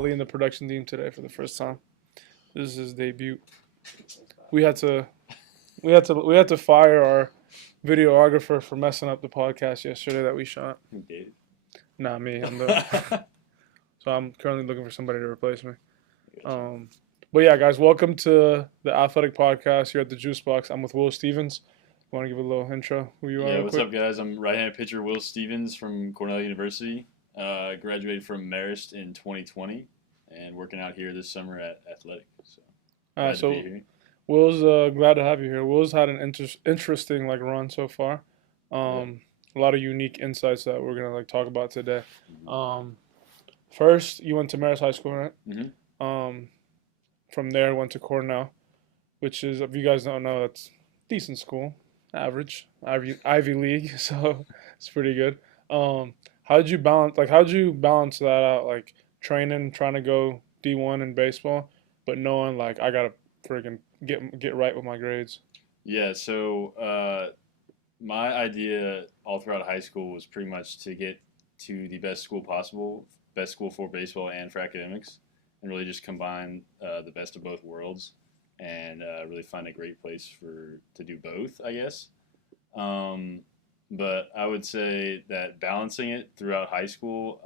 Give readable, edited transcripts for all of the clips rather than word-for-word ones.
Ali in the production team today for the first time. This is his debut. We had to we had to fire our videographer for messing up the podcast yesterday that we shot. Who did? Not me. So I'm currently looking for somebody to replace me. But yeah, guys, welcome to the Athletic Podcast here at the Juice Box. I'm with Will Stevens. Want to give a little intro? Who you are? Yeah, what's up, guys? I'm right-handed pitcher Will Stevens from Cornell University. Graduated from Marist in 2020 and working out here this summer at Athletic. So glad to be here. Will's glad to have you here. Will's had an interesting run so far. A lot of unique insights that we're gonna talk about today. First, you went to Marist High School, right? Mm-hmm. From there, went to Cornell, which is, if you guys don't know, that's decent school, average, Ivy League, so it's pretty good. How did you balance that out, training, trying to go D1 in baseball, but knowing I gotta freaking get right with my grades? Yeah, so my idea all throughout high school was pretty much to get to the best school possible, best school for baseball and for academics, and really just combine the best of both worlds and really find a great place to do both, I guess. But I would say that balancing it throughout high school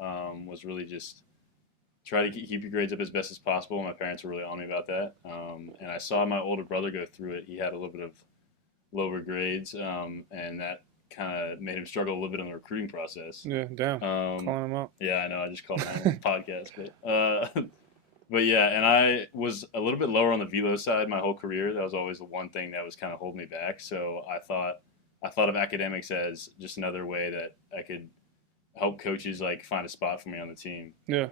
was really just try to keep your grades up as best as possible. My parents were really on me about that. And I saw my older brother go through it. He had a little bit of lower grades, and that kind of made him struggle a little bit in the recruiting process. Yeah, damn. Calling him out. Yeah, I know. I just called him on the podcast. But yeah, and I was a little bit lower on the velo side my whole career. That was always the one thing that was kind of holding me back. So I thought of academics as just another way that I could help coaches find a spot for me on the team. Yeah.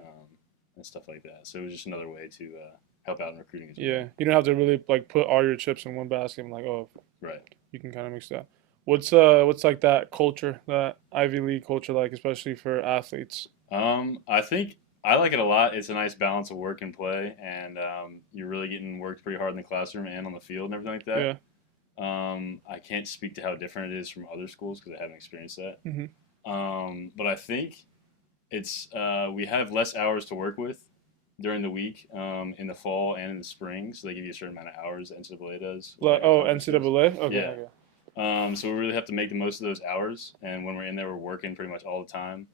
And stuff like that. So it was just another way to help out in recruiting as well. Yeah, you don't have to really put all your chips in one basket and right. You can kind of mix that. What's that culture, that Ivy League culture especially for athletes? I think I like it a lot. It's a nice balance of work and play, and you're really getting worked pretty hard in the classroom and on the field and everything like that. Yeah. I can't speak to how different it is from other schools because I haven't experienced that. Mm-hmm. But I think it's we have less hours to work with during the week in the fall and in the spring, so they give you a certain amount of hours. NCAA does. NCAA? Okay. Yeah. So we really have to make the most of those hours, and when we're in there, we're working pretty much all the time.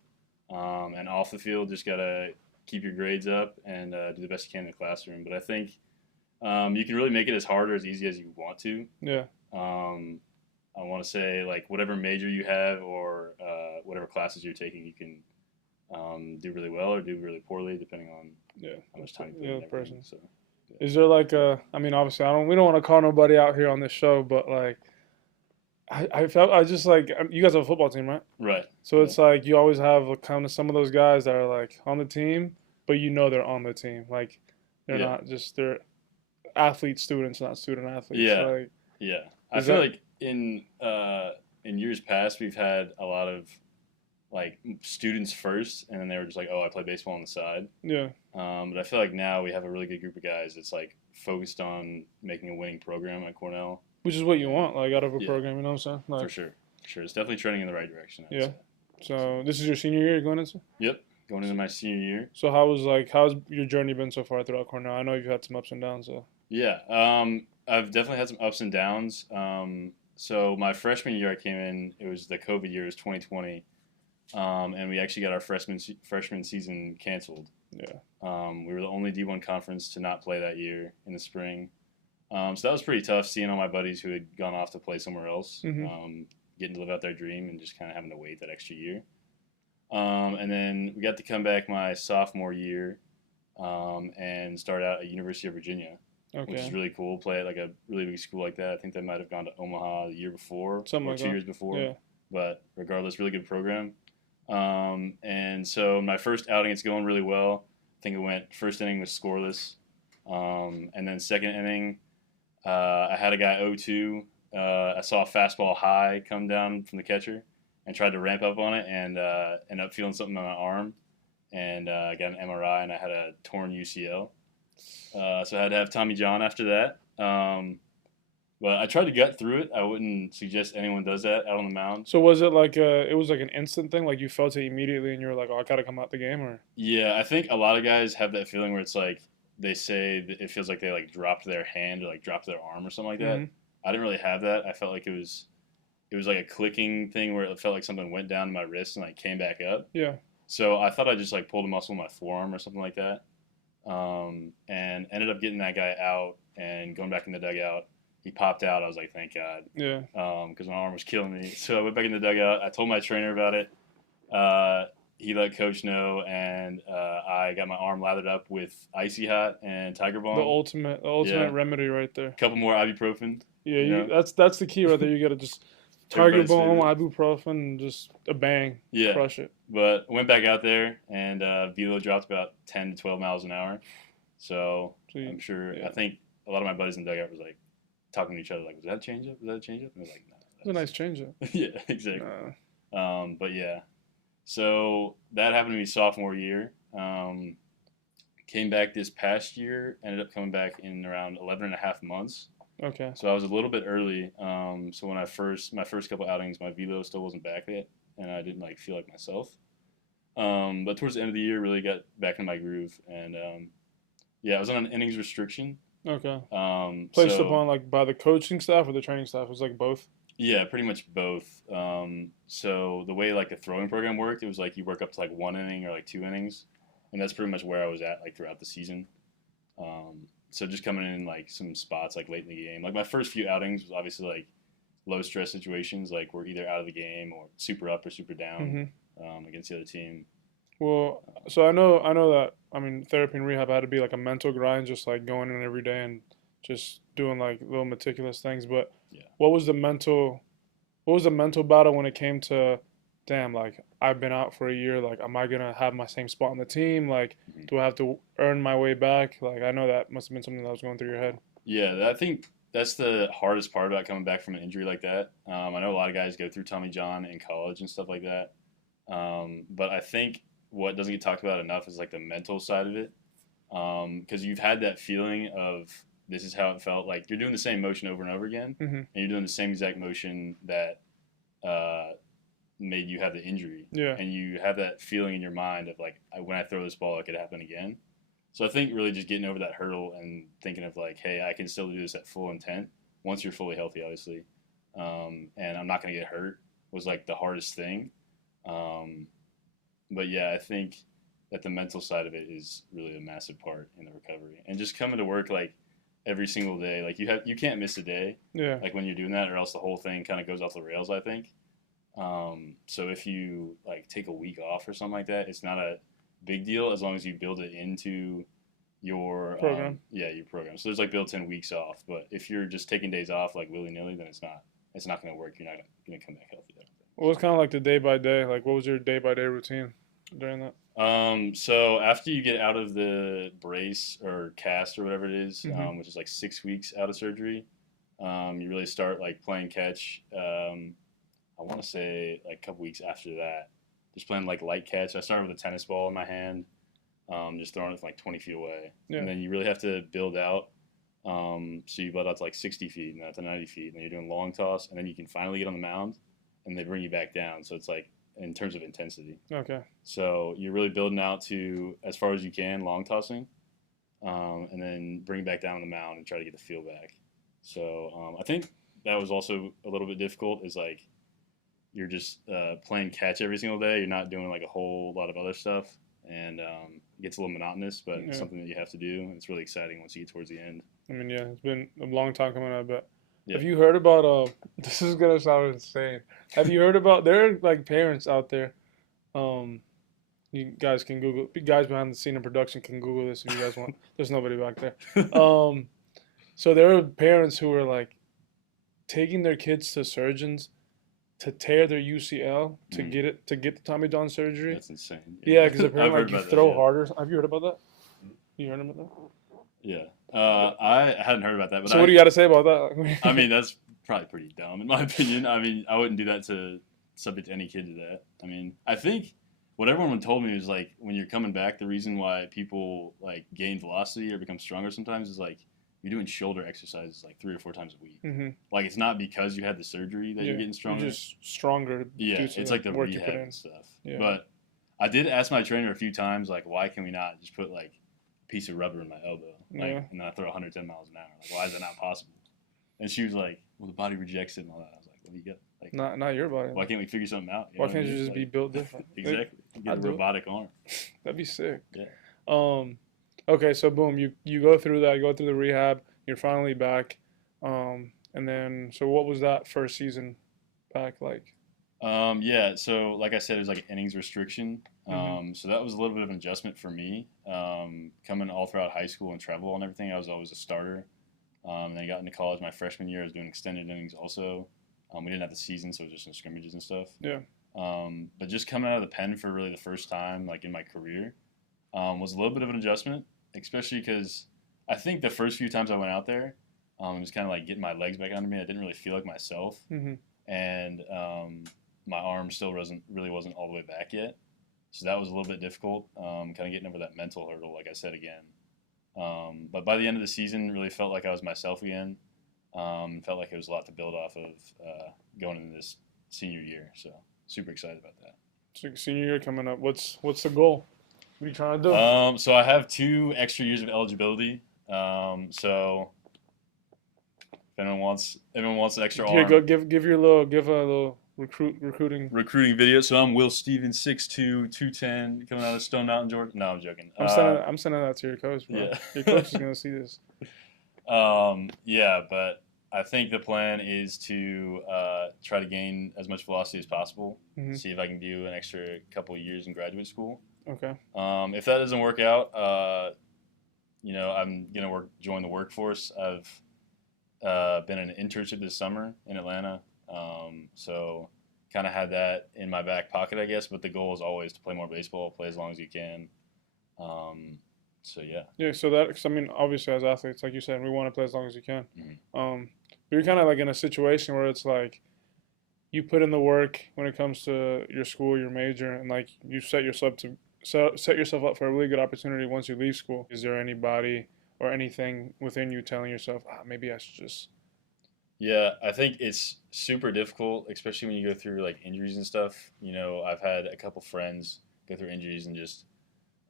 And off the field, just gotta keep your grades up and do the best you can in the classroom. But I think you can really make it as hard or as easy as you want to. Yeah. I want to say whatever major you have or whatever classes you're taking, you can do really well or do really poorly depending on how much time you put in every person. So, yeah. Is there obviously we don't want to call nobody out here on this show, but I felt you guys have a football team, right? Right. So it's you always have kind of some of those guys that are on the team, but they're on the team. They're not just, they're athlete students, not student athletes. Yeah. Yeah. I feel in years past we've had a lot of students first, and then they were just I play baseball on the side. Yeah. But I feel now we have a really good group of guys that's focused on making a winning program at Cornell. Which is what you want, out of a program, you know what I'm saying? For sure. It's definitely trending in the right direction. I'd say. So this is your senior year you're going into? Yep, going into my senior year. So how's your journey been so far throughout Cornell? I know you've had some ups and downs. So. Yeah, I've definitely had some ups and downs. So my freshman year I came in, it was the COVID year, it was 2020, and we actually got our freshman season canceled. Yeah. We were the only D1 conference to not play that year in the spring. So that was pretty tough, seeing all my buddies who had gone off to play somewhere else, getting to live out their dream and just kind of having to wait that extra year. And then we got to come back my sophomore year and start out at University of Virginia, which is really cool. Play at a really big school like that. I think they might have gone to Omaha the year before, or 2 years before. Yeah. But regardless, really good program. And so my first outing, it's going really well. I think it went, first inning was scoreless. And then second inning, I had a guy 0-2. I saw a fastball high come down from the catcher and tried to ramp up on it and ended up feeling something on my arm. And I got an MRI and I had a torn UCL. So I had to have Tommy John after that. But I tried to gut through it. I wouldn't suggest anyone does that out on the mound. So was it like it was like an instant thing? Like you felt it immediately, and you were like, "Oh, I gotta come out the game," or? Yeah, I think a lot of guys have that feeling where it's like they say that it feels like they like dropped their hand or like dropped their arm or something like that. Hmm. I didn't really have that. I felt like it was like a clicking thing where it felt like something went down to my wrist and like came back up. Yeah. So I thought I just like pulled a muscle in my forearm or something like that, and ended up getting that guy out and going back in the dugout. He popped out. I was like, thank God, Yeah. because my arm was killing me. So I went back in the dugout. I told my trainer about it. He let coach know, and I got my arm lathered up with icy hot and Tiger The Balm. ultimate Yeah, remedy right there. a couple more ibuprofen. Yeah, You know, that's the key right there. You gotta just Tiger everybody's Balm, favorite. ibuprofen, and just a bang, Yeah, crush it. but I went back out there, and velo dropped about 10 to 12 miles an hour. So So I'm sure. yeah, I think a lot of my buddies in the dugout was like talking to each other, like, "Was that a changeup? Was that a changeup?" And I was like, "No, it's a nice change up. yeah, exactly." Nah. But yeah, so that happened to be sophomore year. Came back this past year, ended up coming back in around 11 and a half months. Okay. So I was a little bit early. So when my first couple outings, my velo still wasn't back yet, and I didn't like feel like myself. But towards the end of the year, really got back in my groove, and yeah, I was on an innings restriction. Okay. Placed So upon like by the coaching staff or the training staff. It was like both. yeah, pretty much both. So the way like the throwing program worked, it was like you work up to like 1 inning or like 2 innings, and that's pretty much where I was at like throughout the season. So just coming in like some spots like late in the game. Like my first few outings was obviously like low stress situations, like we're either out of the game or super up or super down Hmm. against the other team. Well, so I know that I mean therapy and rehab had to be like a mental grind, just like going in every day and just doing like little meticulous things. But Yeah. what was the mental what was the mental battle when it came to, damn, like I've been out for a year, like am I gonna have my same spot on the team? Like, Mhm. do I have to earn my way back? Like I know that must have been something that was going through your head. Yeah, I think that's the hardest part about coming back from an injury like that. I know a lot of guys go through Tommy John in college and stuff like that. But I think what doesn't get talked about enough is like the mental side of it. Because you've had that feeling of this is how it felt. Like you're doing the same motion over and over again, Hmm. and you're doing the same exact motion that uh, made you have the injury. Yeah. And you have that feeling in your mind of like, when I throw this ball, it could happen again. So I think really just getting over that hurdle and thinking of like, hey, I can still do this at full intent once you're fully healthy, obviously, and I'm not going to get hurt was like the hardest thing. Um, but yeah, I think that the mental side of it is really a massive part in the recovery, and just coming to work like every single day, like you can't miss a day, Yeah. like when you're doing that, or else the whole thing kind of goes off the rails. I think. So if you like take a week off or something like that, it's not a big deal as long as you build it into your Program. your program. So there's like built-in weeks off, but if you're just taking days off like willy-nilly, then it's not going to work. You're not going to come back healthy. I don't think. What was kind of like the day by day? Like, what was your day by day routine during that? So after you get out of the brace or cast or whatever it is, Hmm. which is like 6 weeks out of surgery, you really start like playing catch. I want to say like a couple weeks after that, just playing like light catch. I started with a tennis ball in my hand, just throwing it from like 20 feet away, Yeah. and then you really have to build out. So you build out to like 60 feet and then to 90 feet, and then you're doing long toss, and then you can finally get on the mound, and they bring you back down. So it's like in terms of intensity. Okay. So you're really building out to as far as you can, long tossing, and then bring back down on the mound and try to get the feel back. So I think that was also a little bit difficult. Is like you're just playing catch every single day. You're not doing like a whole lot of other stuff, and it gets a little monotonous. But it's Yeah. something that you have to do, and it's really exciting once you get towards the end. I mean, yeah, it's been a long time coming up, but Yeah. have you heard about this is gonna sound insane. Have you heard about there are like parents out there, um you guys can Google guys behind the scene in production can Google this if you guys want. There's nobody back there. So there are parents who are like taking their kids to surgeons to tear their UCL to get the Tommy John surgery. That's insane. Yeah, because I've apparently heard like you about that, throw yeah. harder. Have you heard about that? You heard about that? Yeah, I hadn't heard about that, but So what do you got to say about that? I mean, that's probably pretty dumb in my opinion. I mean, I wouldn't do that to subject any kid to that. I mean, I think what everyone told me is like when you're coming back, the reason why people like gain velocity or become stronger sometimes is like you're doing shoulder exercises like 3 or 4 times a week. Mm-hmm. Like it's not because you had the surgery that you're getting stronger. You're just stronger. Yeah, due to it's like the work you put rehab in. and stuff. Yeah. But I did ask my trainer a few times, like, why can we not just put like a piece of rubber in my elbow, like, and then I throw 110 miles an hour? Like, why is that not possible? And she was like, well, the body rejects it and all that. I was like, well, you got like, not your body. why can't we figure something out? Why can't you just be built different? Exactly. You get a robotic arm. That'd be sick. Yeah. Okay, so boom, you go through that, you go through the rehab, you're finally back, and then so what was that first season back like? Yeah, so like I said, it was like an innings restriction. So that was a little bit of an adjustment for me. Coming all throughout high school and travel and everything, I was always a starter. Then I got into college my freshman year. I was doing extended innings also. We didn't have the season, so it was just some scrimmages and stuff. Yeah. But just coming out of the pen for really the first time, like in my career, was a little bit of an adjustment, especially because I think the first few times I went out there, it was kind of like getting my legs back under me. I didn't really feel like myself, and my arm still wasn't all the way back yet. So that was a little bit difficult, kind of getting over that mental hurdle, like I said again. But by the end of the season, really felt like I was myself again. Felt like it was a lot to build off of going into this senior year. So super excited about that. So senior year coming up, what's the goal? What are you trying to do? So I have 2 extra years of eligibility. So if anyone wants an extra arm, go give a little recruiting video. So I'm Will Stevens, 6'2", 210, coming out of Stone Mountain, Georgia. No, I'm joking. I'm sending that to your coach, bro. Yeah. Your coach is gonna see this. Yeah, but I think the plan is to try to gain as much velocity as possible. See if I can do an extra couple of years in graduate school. Okay. If that doesn't work out, I'm gonna join the workforce. I've been in an internship this summer in Atlanta. So kind of had that in my back pocket, I guess, but the goal is always to play more baseball, play as long as you can. So yeah. Yeah, so that, cause I mean, obviously as athletes, like you said, we want to play as long as you can. But you're kind of like in a situation where it's like you put in the work when it comes to your school, your major, and like you set yourself up for a really good opportunity once you leave school. Is there anybody or anything within you telling yourself, maybe I should just... Yeah, I think it's super difficult, especially when you go through like injuries and stuff. I've had a couple friends go through injuries and just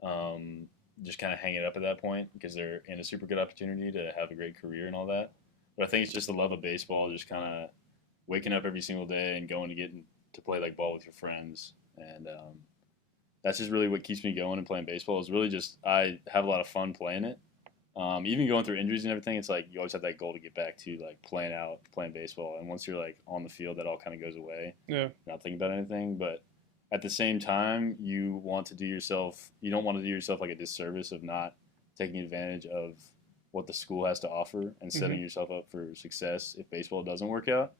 kind of hang it up at that point because they're in a super good opportunity to have a great career and all that. But I think it's just the love of baseball, just kind of waking up every single day and going to play like ball with your friends. And that's just really what keeps me going and playing baseball. Is really just I have a lot of fun playing it. Even going through injuries and everything, it's like you always have that goal to get back to like playing baseball. And once you're like on the field, that all kind of goes away. Yeah. Not thinking about anything, but at the same time, you don't want to do yourself like a disservice of not taking advantage of what the school has to offer and setting yourself up for success if baseball doesn't work out.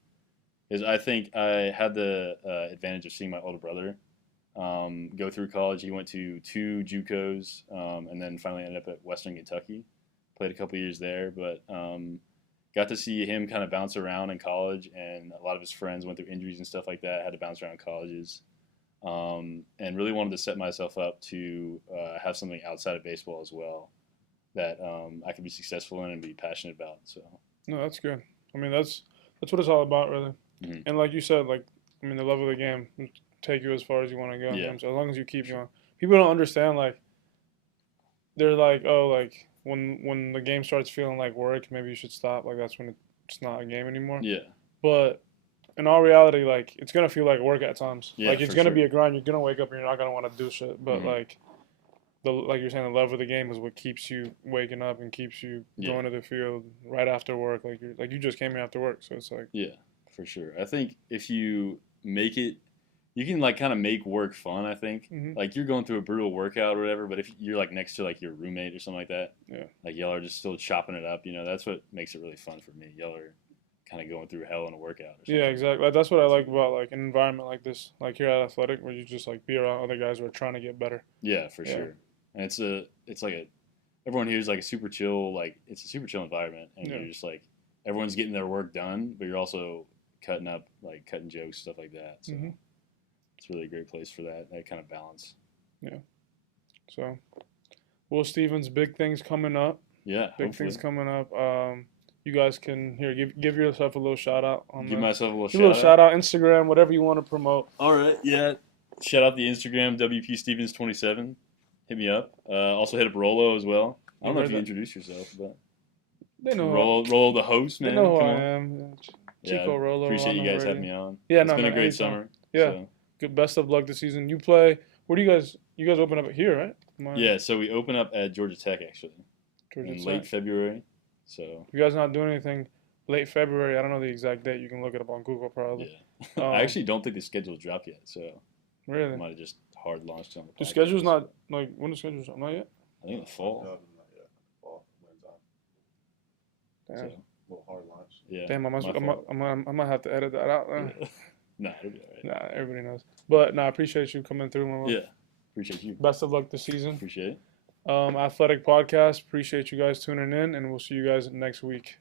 Is I think I had the advantage of seeing my older brother go through college. He went to 2 JUCOs and then finally ended up at Western Kentucky. Played a couple years there, but got to see him kind of bounce around in college, and a lot of his friends went through injuries and stuff like that, had to bounce around colleges, and really wanted to set myself up to have something outside of baseball as well that I could be successful in and be passionate about. So no, that's good. I mean, that's what it's all about, really. And like you said, the love of the game will take you as far as you want to go. Yeah. So as long as you keep going. People don't understand, like, they're like, oh, like, when the game starts feeling like work, maybe you should stop. Like, that's when it's not a game anymore. Yeah. But in all reality, like, it's going to feel like work at times. Yeah, like, it's going to be a grind. You're going to wake up and you're not going to want to do shit. But, like you're saying, the love of the game is what keeps you waking up and keeps you going to the field right after work. Like you just came here after work. So it's like... Yeah, for sure. I think if you make it, you can like kind of make work fun. I think like you're going through a brutal workout or whatever, but if you're like next to like your roommate or something like that, like y'all are just still chopping it up. That's what makes it really fun for me. Y'all are kind of going through hell in a workout. Or something. Yeah, exactly. Like, that's what I like about like an environment like this, like here at Athletic, where you just like be around other guys who are trying to get better. Yeah, for sure. And everyone here is like a super chill, like it's a super chill environment, and you're just like everyone's getting their work done, but you're also cutting jokes, stuff like that. So it's really a great place for that kind of balance. Yeah. So, Will Stevens, big things coming up. Yeah, Big hopefully. things coming up. You guys can give yourself a little shout out on Give myself a little give a little shout shout out, Instagram, whatever you want to promote. All right, yeah. Shout out the Instagram WP Stevens 27. Hit me up. Also hit up Rolo as well. I don't know if you introduced yourself, but they know Rolo the host, man. They know who I am. Chico Yeah, Rolo. appreciate you guys having me on. Yeah, it's been a great summer. Yeah, so. Good. Best of luck this season. You play. Where do you guys? You guys open up here, right? Yeah, so we open up at Georgia Tech actually late February. So you guys not doing anything late February? I don't know the exact date. You can look it up on Google probably. Yeah, I actually don't think the schedule dropped yet. So really, might have just hard launched on the. The schedule's not like when the schedule's not yet. I think in the fall. No, not yet. Fall, Damn. so, a little hard launch. Yeah. Damn, I might have to edit that out. Yeah. Nah, it'll be alright. Nah, everybody knows. But I appreciate you coming through, my man. Yeah, appreciate you. Best of luck this season. Appreciate it. Athletic Podcast. Appreciate you guys tuning in, and we'll see you guys next week.